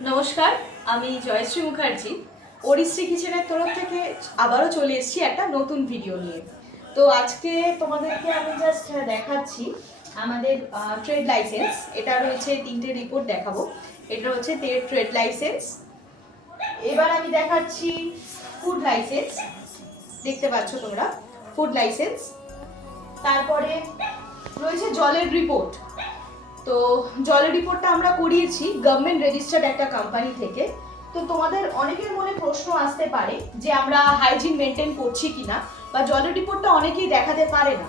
নমস্কার, আমি জয়শ্রী মুখার্জি। ওড়িশ্রী কিচেনের তরফ থেকে আবারও চলে এসেছি একটা নতুন ভিডিও নিয়ে। তো আজকে তোমাদেরকে আমি জাস্ট দেখাচ্ছি আমাদের ট্রেড লাইসেন্স। এটা রয়েছে 3টে রিপোর্ট দেখাবো। এটা হচ্ছে ট্রেড লাইসেন্স। এবার আমি দেখাচ্ছি ফুড লাইসেন্স। দেখতে পাচ্ছ তোমরা ফুড লাইসেন্স। তারপরে রয়েছে জলের রিপোর্ট। তো জলের রিপোর্টটা আমরা করিয়েছি গভর্নমেন্ট রেজিস্টার্ড একটা কোম্পানি থেকে। তো তোমাদের অনেকের মনে প্রশ্ন আসতে পারে যে আমরা হাইজিন মেনটেন করছি কিনা, বা জলের রিপোর্টটা অনেকেই দেখাতে পারে না।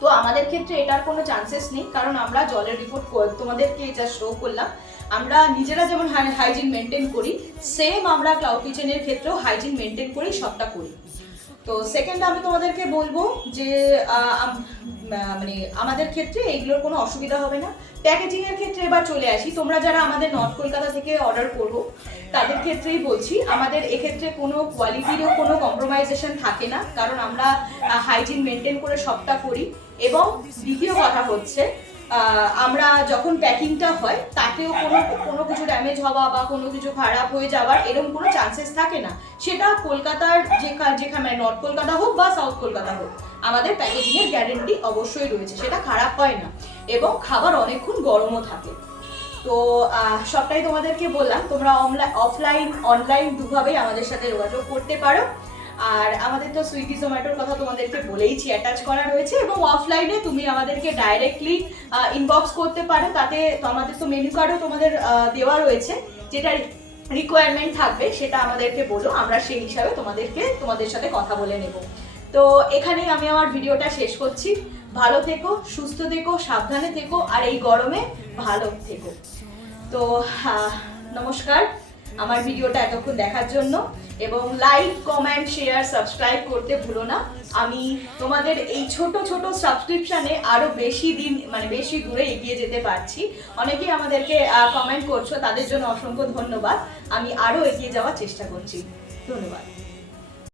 তো আমাদের ক্ষেত্রে এটার কোনো চান্সেস নেই, কারণ আমরা জলের রিপোর্ট তোমাদেরকে যা শো করলাম, আমরা নিজেরা যেমন হাইজিন মেনটেন করি, সেম আমরা ক্লাউড কিচেনের ক্ষেত্রেও হাইজিন মেনটেন করেই সবটা করি। তো সেকেন্ড আমি তোমাদেরকে বলবো যে মানে আমাদের ক্ষেত্রে এইগুলোর কোনো অসুবিধা হবে না। প্যাকেজিং এর ক্ষেত্রে এবার চলে আসি। তোমরা যারা আমাদের নর্থ কলকাতা থেকে অর্ডার করবো তাদের ক্ষেত্রেই বলছি, আমাদের এক্ষেত্রে কোনো কোয়ালিটিরও কোনো কম্প্রোমাইজেশন থাকে না, কারণ আমরা হাইজিন মেনটেন করে সবটা করি। এবং দ্বিতীয় কথা হচ্ছে, আমরা যখন প্যাকিংটা হয় তাতেও কোনো কিছু ড্যামেজ হওয়া বা কোনো কিছু খারাপ হয়ে যাওয়ার এরকম কোনো চান্সেস থাকে না। সেটা কলকাতার যেখানে নর্থ কলকাতা হোক বা সাউথ কলকাতা হোক, আমাদের প্যাকেজিং এর গ্যারেন্টি অবশ্যই রয়েছে, সেটা খারাপ হয় না এবং খাবার অনেকক্ষণ গরমও থাকে। তো সবটাই তোমাদেরকে বললাম। তোমরা অফলাইন অনলাইন দুভাবেই আমাদের সাথে যোগাযোগ করতে পারো। আর আমাদের তো সুইগি জোম্যাটোর কথা তোমাদেরকে বলেইছি, অ্যাটাচ করা রয়েছে। এবং অফলাইনে তুমি আমাদেরকে ডাইরেক্টলি ইনবক্স করতে পারো। তাতে আমাদের তো মেনু কার্ডও তোমাদের দেওয়া রয়েছে, যেটা রিকোয়ারমেন্ট থাকবে সেটা আমাদেরকে বলো, আমরা সেই হিসাবে তোমাদের সাথে কথা বলে নেব। তো এখানেই আমি আমার ভিডিওটা শেষ করছি। ভালো থেকো, সুস্থ থেকো, সাবধানে থেকো, আর এই গরমে ভালো থেকো। তো নমস্কার আমার ভিডিওটা এতক্ষণ দেখার জন্য, এবং লাইক, কমেন্ট, শেয়ার, সাবস্ক্রাইব করতে ভুলো না। আমি তোমাদের এই ছোট ছোট সাবস্ক্রিপশনে আরো বেশি দিন বেশি দূরে এগিয়ে যেতে পারছি। অনেকেই আমাদেরকে কমেন্ট করছো, তাদের জন্য অসংখ্য ধন্যবাদ। আমি আরো এগিয়ে যাওয়ার চেষ্টা করছি। ধন্যবাদ।